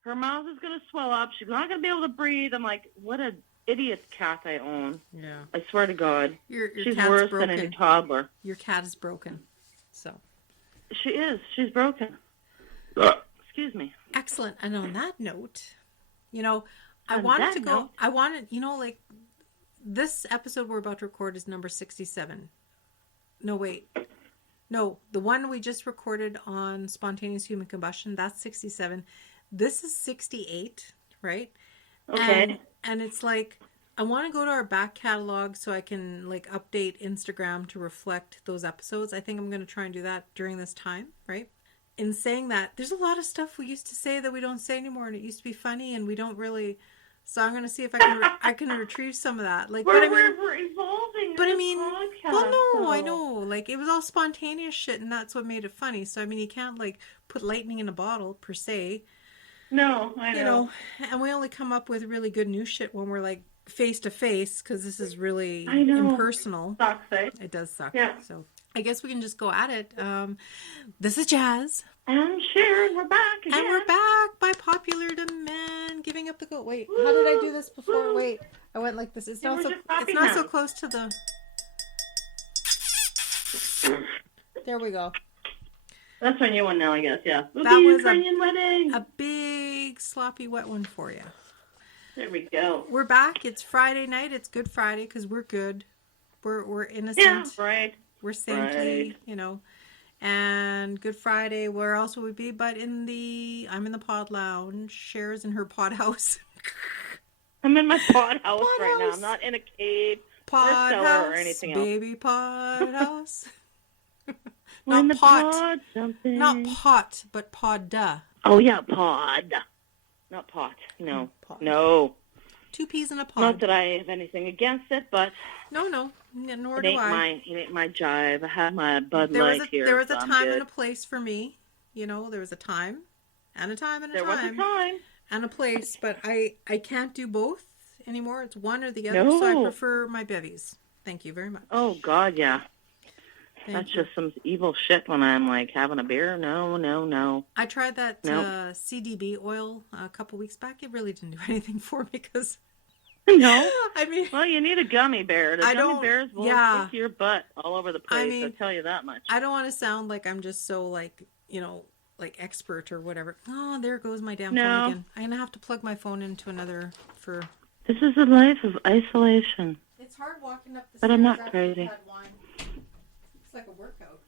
Her mouth is going to swell up. She's not going to be able to breathe. I'm like, what an idiot cat I own. Yeah. I swear to God. Your She's cat's worse broken. than any toddler. Your cat is broken. So. She is. She's broken. Excuse me. Excellent. And on that note, I wanted to go. I wanted, like this episode we're about to record is number 67. No, wait. No, the one we just recorded on spontaneous human combustion, that's 67. This is 68, right? Okay. And it's like, I want to go to our back catalog so I can like update Instagram to reflect those episodes. I think I'm going to try and do that during this time, right? In saying that, there's a lot of stuff we used to say that we don't say anymore, and it used to be funny, and we don't really. So I'm going to see if I can retrieve some of that. Like, we're evolving. But podcast, well, no, so. I know. Like, it was all spontaneous shit, and that's what made it funny. So I mean, you can't like put lightning in a bottle per se. No, I know. And we only come up with really good new shit when we're like face to face, because this is really impersonal. Sucks, eh? It does suck. Yeah. So I guess we can just go at it. This is Jas. And Sher, and we're back again. And we're back by popular demand. Giving up the goat. Wait, how did I do this before? Wait, I went like this. It's not so close to the. There we go. That's our new one now, I guess. Yeah. That was Ukrainian wedding. A big sloppy wet one for you. There we go. We're back. It's Friday night. It's Good Friday because we're good. We're innocent. Yeah, right. We're saintly, And Good Friday, where else would we be? But I'm in the pod lounge. Sher's in her pod house. I'm in my pod house now. I'm not in a cave pod or a cellar house, or anything else. Baby pod house. Not pot. Pod, not pot, but pod. Oh, yeah, pod. Not pot. No. Pod. No. 2 peas in a pod. Not that I have anything against it, but... No, nor do I. It ain't my jive. I have my Bud Light here. There was a time and a place for me. There was a time and a time and a time. There was a time. And a place, but I can't do both anymore. It's one or the other, so I prefer my bevies. Thank you very much. Oh, God, yeah. That's just some evil shit when I'm like having a beer. No. I tried that CDB oil a couple weeks back. It really didn't do anything for me because... No? I mean... Well, you need a gummy bear. The gummy bears will stick your butt all over the place. I'll tell you that much. I don't want to sound like I'm just so like expert or whatever. Oh, there goes my damn phone again. I'm going to have to plug my phone into another for... This is a life of isolation. It's hard walking up the stairs. But I'm not crazy. It's like a workout.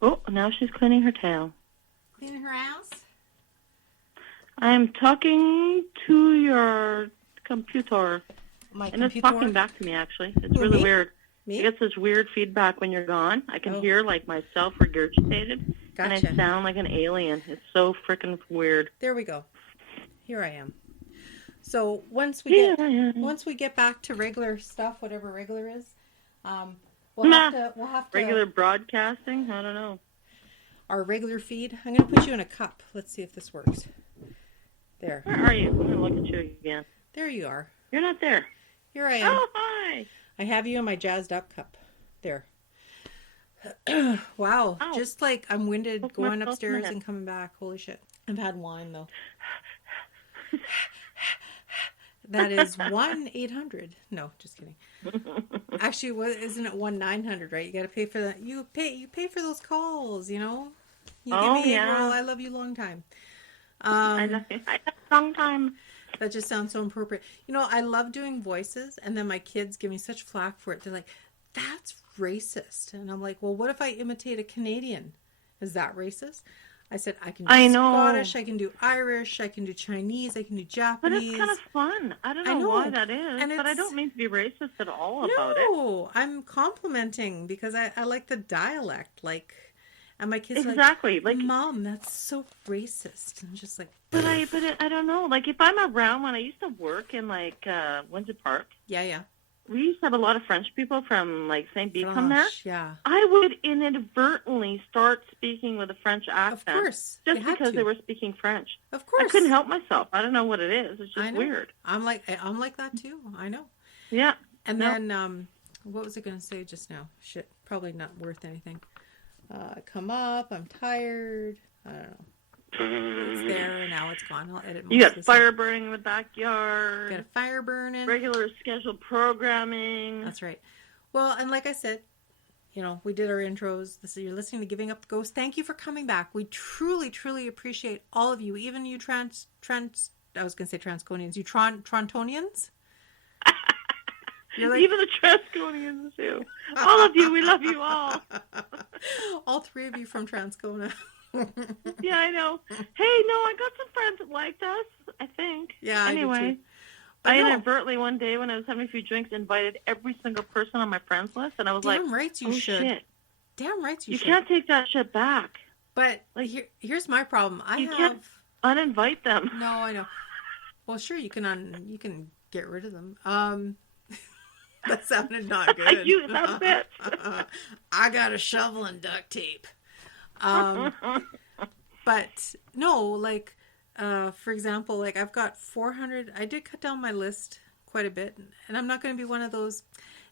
Oh, now she's cleaning her tail. Cleaning her ass? I'm talking to your computer. It's talking back to me, actually. It's really weird. Me? I get such weird feedback when you're gone. I can hear like myself regurgitated. Gotcha. And I sound like an alien. It's so freaking weird. There we go. Here I am. So once we get back to regular stuff, whatever regular is, we'll have to regular broadcasting. I don't know. Our regular feed. I'm going to put you in a cup. Let's see if this works. There. Where are you? I'm going to look at you again. There you are. You're not there. Here I am. Oh, hi. I have you in my jazzed up cup. There. Wow. Ow. Just like I'm winded going upstairs and coming back. Holy shit. I've had wine though. That is 1-800. No, just kidding. Actually, isn't it 1-900? Right? You got to pay for that. You pay for those calls. You give me I love you long time. I love you. I love you long time. That just sounds so appropriate. I love doing voices, and then my kids give me such flack for it. They're like, "That's racist," and I'm like, "Well, what if I imitate a Canadian? Is that racist?" I said, I can do Scottish, I can do Irish, I can do Chinese, I can do Japanese. But it's kind of fun. I don't know why that is, but I don't mean to be racist at all about it. No, I'm complimenting because I like the dialect, and my kids exactly like, Mom, that's so racist. And just like, but I don't know. Like if I'm around, when I used to work in Windsor Park. Yeah. We used to have a lot of French people from St. B come there. Yeah. I would inadvertently start speaking with a French accent. Of course. Just because they were speaking French. Of course. I couldn't help myself. I don't know what it is. It's just weird. I'm like that too. I know. Yeah. And then what was I going to say just now? Shit. Probably not worth anything. come up. I'm tired. I don't know. It's there, now it's gone. I'll edit most You of got this fire out. burning in the backyard. Got a fire burning. Regular scheduled programming. That's right. Well, and like I said, we did our intros. You're listening to Giving Up the Ghost. Thank you for coming back. We truly, truly appreciate all of you, even you I was going to say Transconians, you Trontonians. Like, even the Transconians too. All of you, we love you all. All three of you from Transcona. Yeah, I know. Hey, no, I got some friends that liked us, I think. Yeah, anyway. I inadvertently one day when I was having a few drinks invited every single person on my friends list, and I was Damn right you should. Shit. Damn right you should. You can't take that shit back. But here's my problem. You can't uninvite them. No, I know. Well, sure, you can get rid of them. That sounded not good. That's it. I got a shovel and duct tape. But no, for example, I've got 400. I did cut down my list quite a bit, and I'm not going to be one of those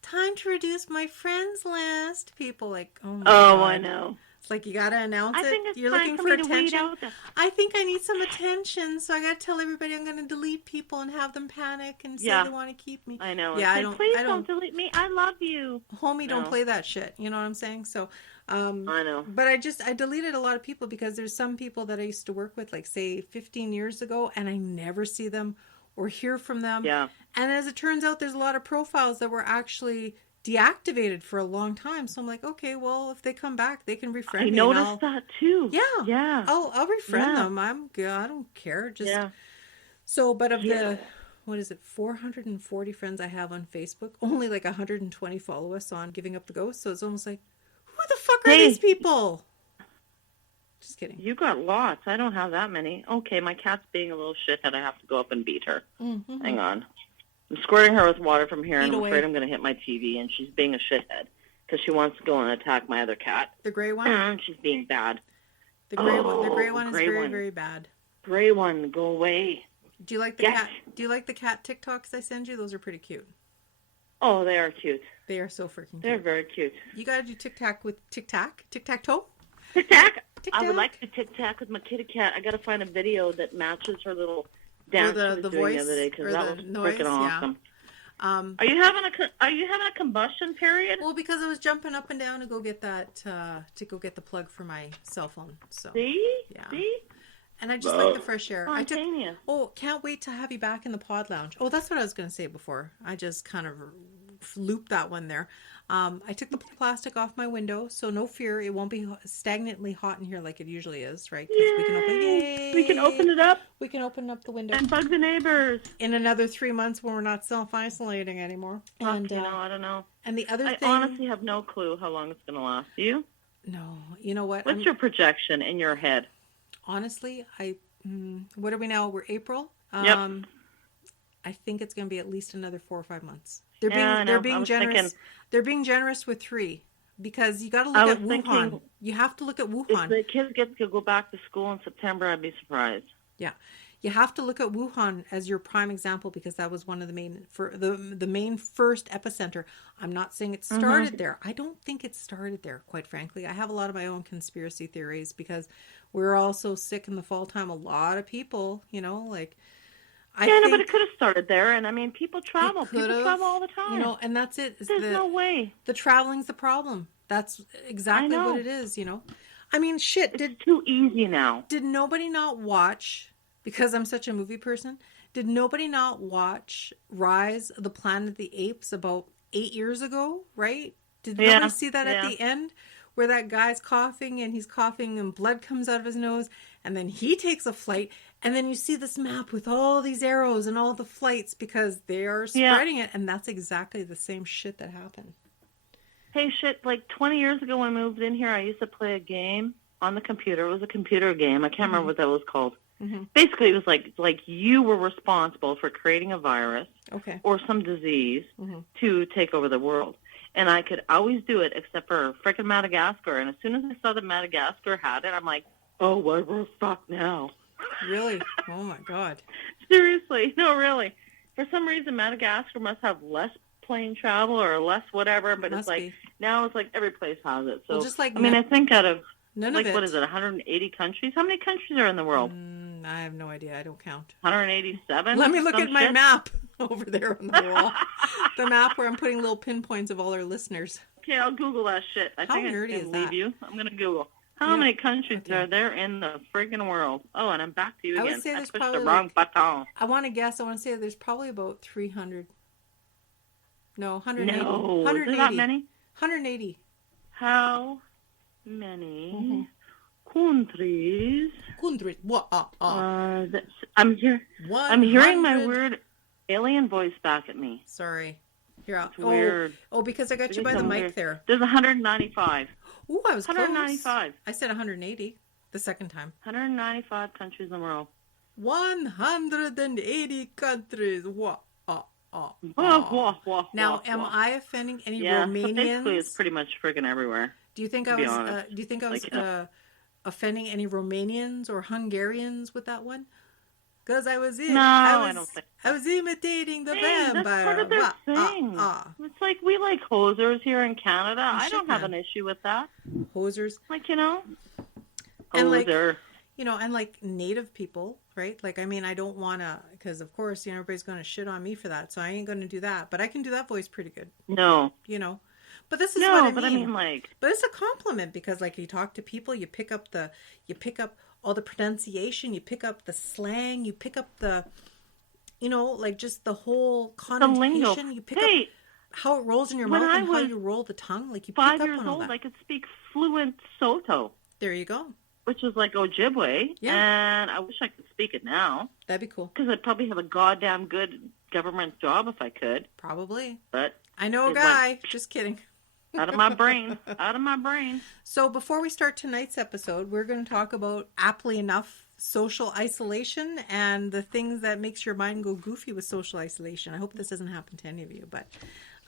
time to reduce my friends list people. Oh my God. I know. It's you got to announce it. I think it's You're time looking for for me to weed attention. out I think I need some attention, so I got to tell everybody I'm going to delete people and have them panic and say they want to keep me. I know. Yeah, Please don't delete me. I love you. Homie, don't play that shit. You know what I'm saying? So, I know. But I deleted a lot of people because there's some people that I used to work with, say 15 years ago, and I never see them or hear from them. Yeah. And as it turns out, there's a lot of profiles that were actually deactivated for a long time. So I'm like, okay, well, if they come back, they can refriend me. I noticed that too. Yeah. Yeah. I'll refriend them. I'm good. I don't care. So, but of the, 440 friends I have on Facebook, only 120 follow us on Giving Up the Ghost. So it's almost like, who the fuck are these people? Just kidding. You got lots. I don't have that many. Okay, my cat's being a little shithead. I have to go up and beat her. Mm-hmm. Hang on. I'm squirting her with water from here, and I'm away. afraid I'm going to hit my TV, and she's being a shithead because she wants to go and attack my other cat. The gray one? She's being bad. The gray one is very, very bad. Gray one, go away. Do you like the cat? Do you like the cat TikToks I send you? Those are pretty cute. Oh, they are cute. They are so freaking cute. They're very cute. You got to do tic-tac with tic-tac? Tic-tac-toe? Tic-tac? I would like to tic-tac with my kitty cat. I got to find a video that matches her little dance the voice, the other day because that was noise, freaking awesome. Yeah. Are you having a combustion period? Well, because I was jumping up and down to go get that to go get the plug for my cell phone. So see, yeah. See? And I just like the fresh air. Spontaneous. Can't wait to have you back in the pod lounge. Oh, that's what I was going to say before. I just kind of looped that one there. I took the plastic off my window, so no fear, it won't be stagnantly hot in here like it usually is, right? Yay! We can open it up. We can open up the window and bug the neighbors in another 3 months when we're not self-isolating anymore. And I don't know. And the other thing, I honestly have no clue how long it's going to last. Do you? No. You know what? What's your projection in your head? Honestly, what are we now? We're April. Yep. I think it's going to be at least another 4 or 5 months. They're being generous. They're being generous with 3 because you got to look at Wuhan. You have to look at Wuhan. If the kids get to go back to school in September, I'd be surprised. Yeah, you have to look at Wuhan as your prime example because that was one of the main the main first epicenter. I'm not saying it started there. I don't think it started there. Quite frankly, I have a lot of my own conspiracy theories because we're all so sick in the fall time. A lot of people, but it could have started there, and I mean, people travel. People travel all the time. And that's it. There's no way. The traveling's the problem. That's exactly what it is. I mean, shit. It's too easy now. Did nobody not watch? Because I'm such a movie person. Did nobody not watch Rise of the Planet of the Apes about 8 years ago? Right? Did nobody see that at the end? Where that guy's coughing and blood comes out of his nose and then he takes a flight and then you see this map with all these arrows and all the flights because they are spreading it, and that's exactly the same shit that happened. Hey, 20 years ago when I moved in here, I used to play a game on the computer. It was a computer game. I can't remember what that was called. Mm-hmm. Basically, it was like you were responsible for creating a virus or some disease to take over the world. And I could always do it except for frickin' Madagascar. And as soon as I saw that Madagascar had it, I'm like, oh, what the fuck now? Really? Oh, my God. Seriously. No, really. For some reason, Madagascar must have less plane travel or less whatever. But now it's like every place has it. So, well, just like I think out of None like, of it. What is it, 180 countries? How many countries are in the world? I have no idea. I don't count. 187? Let me look at my map over there on the wall. The map where I'm putting little pinpoints of all our listeners. Okay, I'll Google that shit. How nerdy is that? I'm going to Google. How many countries are there in the friggin' world? Oh, and I'm back to you again. I would say there's pushed probably the wrong button. I want to guess. I want to say there's probably about 300. No, 180. No, 180. Is that many? 180. How many countries? Countries. What? I'm hearing my weird alien voice back at me. Sorry. Here, weird. Oh, because I got you by the mic there. There's 195. Ooh, I was 195. Close. I said 180 the second time. 195 countries in the world. 180 countries. What? Now, am I offending any Romanians? So basically, it's pretty much friggin' everywhere. Do you think I was offending any Romanians or Hungarians with that one? Because I was I don't think so. I was imitating the vampire. That's part of their thing. It's like we like hosers here in Canada. I don't have an issue with that. Hosers, like hoser. And like Native people, right? Like, I mean, I don't want to, because of course, everybody's going to shit on me for that, so I ain't going to do that. But I can do that voice pretty good. No. But this is what I mean. But I mean, like, but it's a compliment because, like, you talk to people, you pick up all the pronunciation, you pick up the slang, you pick up the, like just the whole connotation. You pick up how it rolls in your mouth and how you roll the tongue. Like you pick up on all that. 5 years old, I could speak fluent Soto. There you go. Which is like Ojibwe. Yeah. And I wish I could speak it now. That'd be cool. Because I'd probably have a goddamn good government job if I could. Probably. But I know a guy. Just kidding. Out of my brain. Out of my brain. So before we start tonight's episode, we're going to talk about, aptly enough, social isolation and the things that makes your mind go goofy with social isolation. I hope this doesn't happen to any of you, but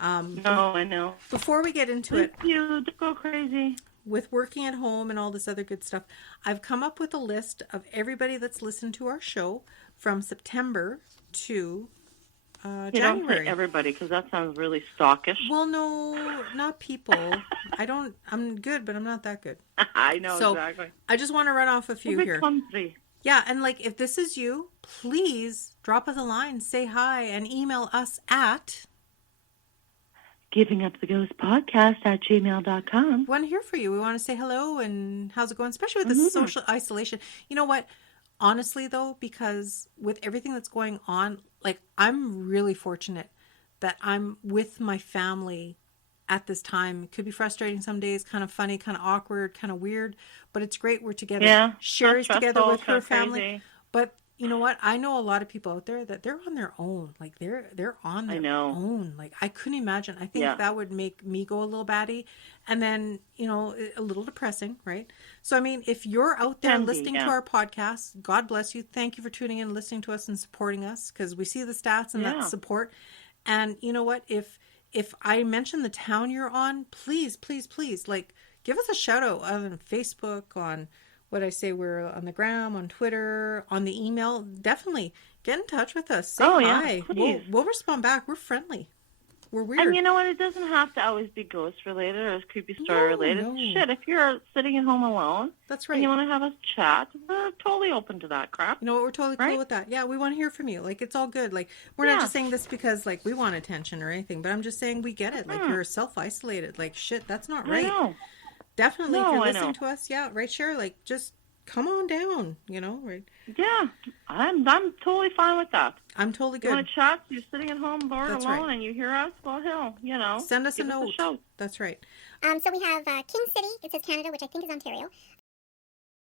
no, I know. Before we get into it, you go crazy with working at home and all this other good stuff. I've come up with a list of everybody that's listened to our show from September to January. Don't say everybody, because that sounds really stalkish. Well, no, not people. I'm good, but I'm not that good. I know, exactly. I just want to run off a few here. Country. Yeah, and like, if this is you, please drop us a line, say hi, and email us at givinguptheghost.podcast@gmail.com. We want to hear from you. We want to say hello and how's it going, especially with this social isolation. You know what? Honestly, though, because with everything that's going on, like, I'm really fortunate that I'm with my family at this time. It could be frustrating some days, kind of funny, kind of awkward, kind of weird, but it's great we're together. Yeah, Sherry's together with her family. Crazy. But you know what? I know a lot of people out there that they're on their own. Like, they're on their own. Like, I couldn't imagine. I think that would make me go a little batty. And then, a little depressing, right? So, I mean, if you're out there listening to our podcast, God bless you. Thank you for tuning in, listening to us, and supporting us, because we see the stats and that support. And you know what? If I mention the town you're on, please, please, please, like, give us a shout out on Facebook, on what I say, we're on the gram, on Twitter, on the email. Definitely get in touch with us. Say hi. We'll respond back. We're friendly. We're weird. And you know what? It doesn't have to always be ghost related or creepy story related. No. Shit, if you're sitting at home alone, that's right, and you want to have us chat, we're totally open to that crap. You know what? We're totally cool with that. Yeah, we want to hear from you. Like, it's all good. Like, we're not just saying this because, like, we want attention or anything, but I'm just saying we get it. Like, you're self-isolated. Like, shit, that's not right. I know. Definitely, if you're listening to us, right, Cher? Like, just come on down, right? Yeah, I'm totally fine with that. I'm totally good. You want to chat? You're sitting at home bored alone, and you hear us? Well, hell, send us a note. That's right. So we have King City. It says Canada, which I think is Ontario.